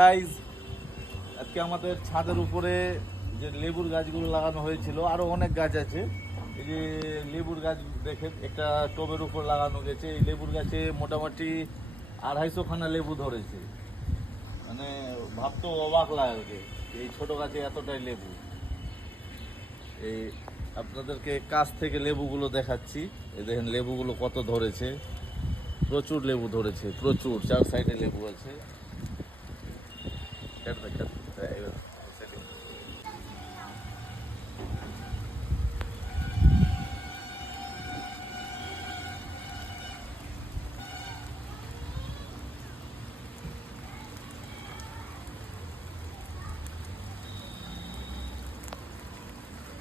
Guys, আজকে আমাদের ছাদের উপরে যে লেবুর গাছগুলো লাগানো হয়েছিল, আরো অনেক গাছ আছে। এই যে লেবুর গাছ দেখেন, একটা টবের উপর লাগানো গেছে। এই লেবুর গাছে মোটামুটি 250 খানা লেবু ধরেছে। মানে ভাবতেও অবাক লাগে এই ছোট গাছে এতটাই লেবু। এই আপনাদেরকে কাছ থেকে লেবুগুলো দেখাচ্ছি। এই দেখেন লেবুগুলো কত ধরেছে, প্রচুর লেবু ধরেছে, প্রচুর। 4 সাইডে লেবু আছে।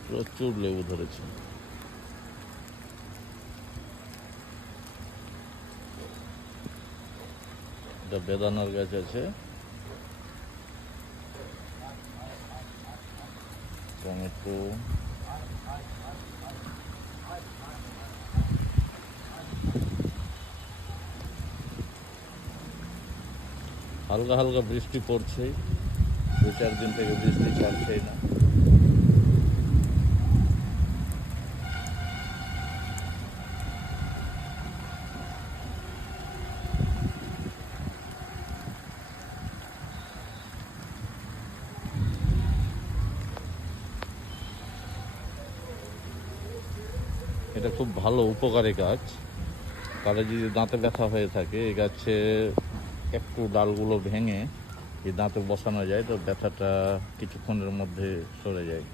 প্রচুর লেবু ধরেছে। এটা বেদানার গাছ আছে, টমেটো, হালকা হালকা বৃষ্টি পড়ছে। 2-4 দিন থেকে বৃষ্টি ছাড়ছেই না। এটা খুব ভালো উপকারী গাছ। তারা যদি দাঁতে ব্যথা হয়ে থাকে, এই গাছে একটু ডালগুলো ভেঙে এই দাঁতে বসানো যায়, তো ব্যথাটা কিছুক্ষণের মধ্যে সরে যায়।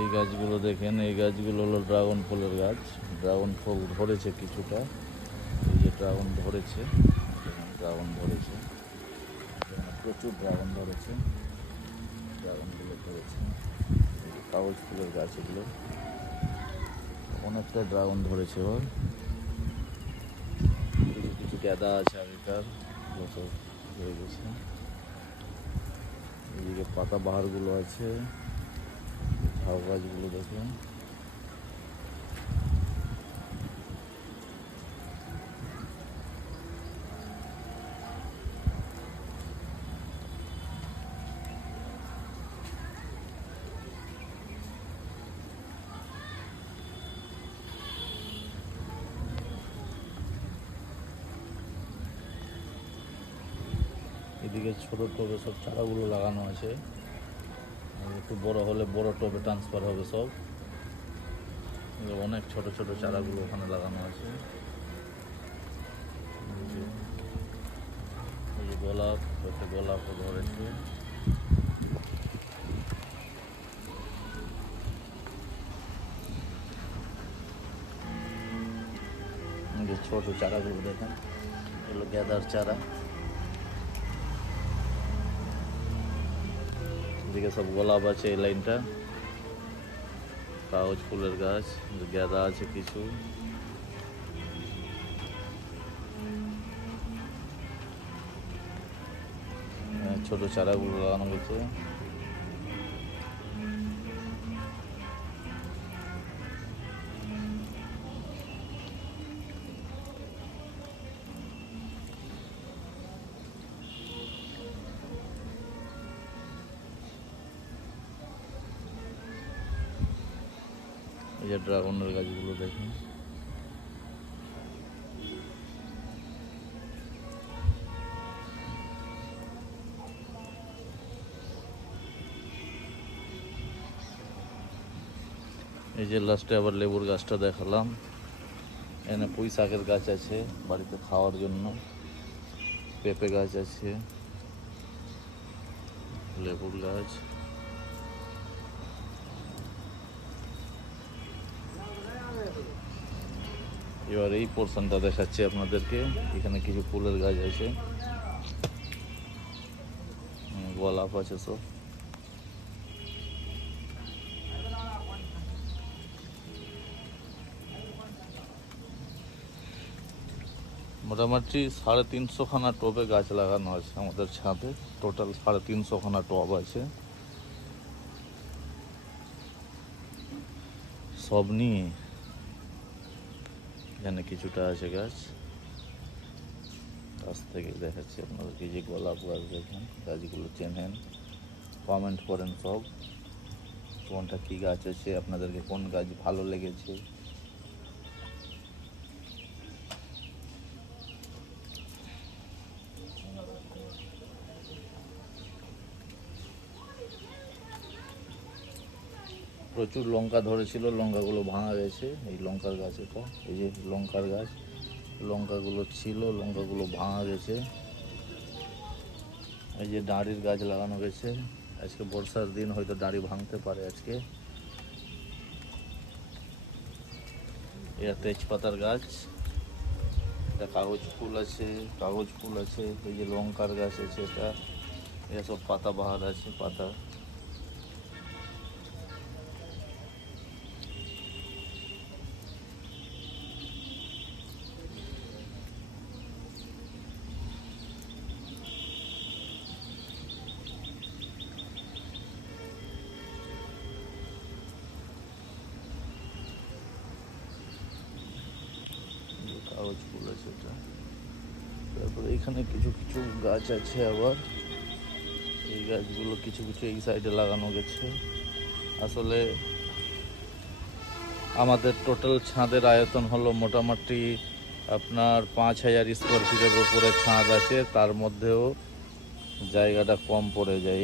এই গাছগুলো দেখেন, এই গাছগুলো হলো ড্রাগন ফলের গাছ। ড্রাগন ফল ধরেছে কিছুটা। এই যে ড্রাগন ধরেছে, ড্রাগন ধরেছে, প্রচুর ড্রাগন ধরেছে। ড্রাগনগুলো ধরেছে। কাগজ ফুলের গাছ এগুলো, অনেকটা ড্রাগন ধরেছে। এবার কিছু কিছু গাঁদা আছে আগেকার, সব হয়ে গেছে। এদিকে পাতা বাহারগুলো আছে, ঝাউ গাছগুলো দেখুন। এদিকে ছোট টবে সব চারাগুলো লাগানো আছে। একটু বড় হলে বড় টবে ট্রান্সফার হবে সব। অনেক ছোট ছোট চারাগুলো ওখানে লাগানো আছে। এই যে গোলাপ, হচ্ছে গোলাপও ধরেছে। ছোট চারাগুলো দেখেন, এগুলো গাঁদার চারা। এদিকে সব গোলাপ আছে এই লাইনটা, কাগজ ফুলের গাছ, গাঁদা আছে কিছু। ছোট চারাগুলো লাগানো গেছে। এই যে ড্রাগনের গাছগুলো দেখুন। এই যে লাস্টে আবার লেবুর গাছটা দেখালাম। এখানে পুঁই শাকের গাছ আছে বাড়িতে খাওয়ার জন্য, পেঁপে গাছ আছে, লেবুর গাছ। এবার এই পোর্শনটা দেখাচ্ছি আপনাদেরকে। এখানে কিছু ফুলের গাছ আছে, গোলাপ আছে সব। মোটামুটি 350 খানা টবে গাছ লাগানো আছে আমাদের ছাদে। টোটাল 350 খানা টব আছে, সব নিয়ে এখানে কিছুটা আছে গাছ। কাছ থেকে দেখাচ্ছি আপনাদেরকে, যে গোলাপ গাছ দেখেন, গাছগুলো চেনেন, কমেন্ট করেন সব কোনটা কী গাছ আছে, আপনাদেরকে কোন গাছ ভালো লেগেছে। প্রচুর লঙ্কা ধরেছিল, লঙ্কাগুলো ভাঙা গেছে। এই লঙ্কার গাছ, এটা এই যে লঙ্কার গাছ, লঙ্কাগুলো ছিল, লঙ্কাগুলো ভাঙা গেছে। এই যে ডাঁড়ির গাছ লাগানো গেছে, আজকে বর্ষার দিন, হয়তো ডাঁড়ি ভাঙতে পারে আজকে। এটা তেজপাতার গাছ, এটা কাগজ ফুল আছে, কাগজ ফুল আছে। এই যে লঙ্কার গাছ আছে, এটা সব পাতা বাহার আছে, পাতা। কাগজ ফুল আছে এটা। তারপরে এখানে কিছু কিছু গাছ আছে আবার, এই গাছগুলো কিছু কিছু এই সাইডে লাগানো গেছে। আসলে আমাদের টোটাল ছাদের আয়তন হলো মোটামুটি আপনার 5000 স্কোয়ার ফিটের উপরে ছাদ আছে, তার মধ্যেও জায়গাটা কম পড়ে যায়।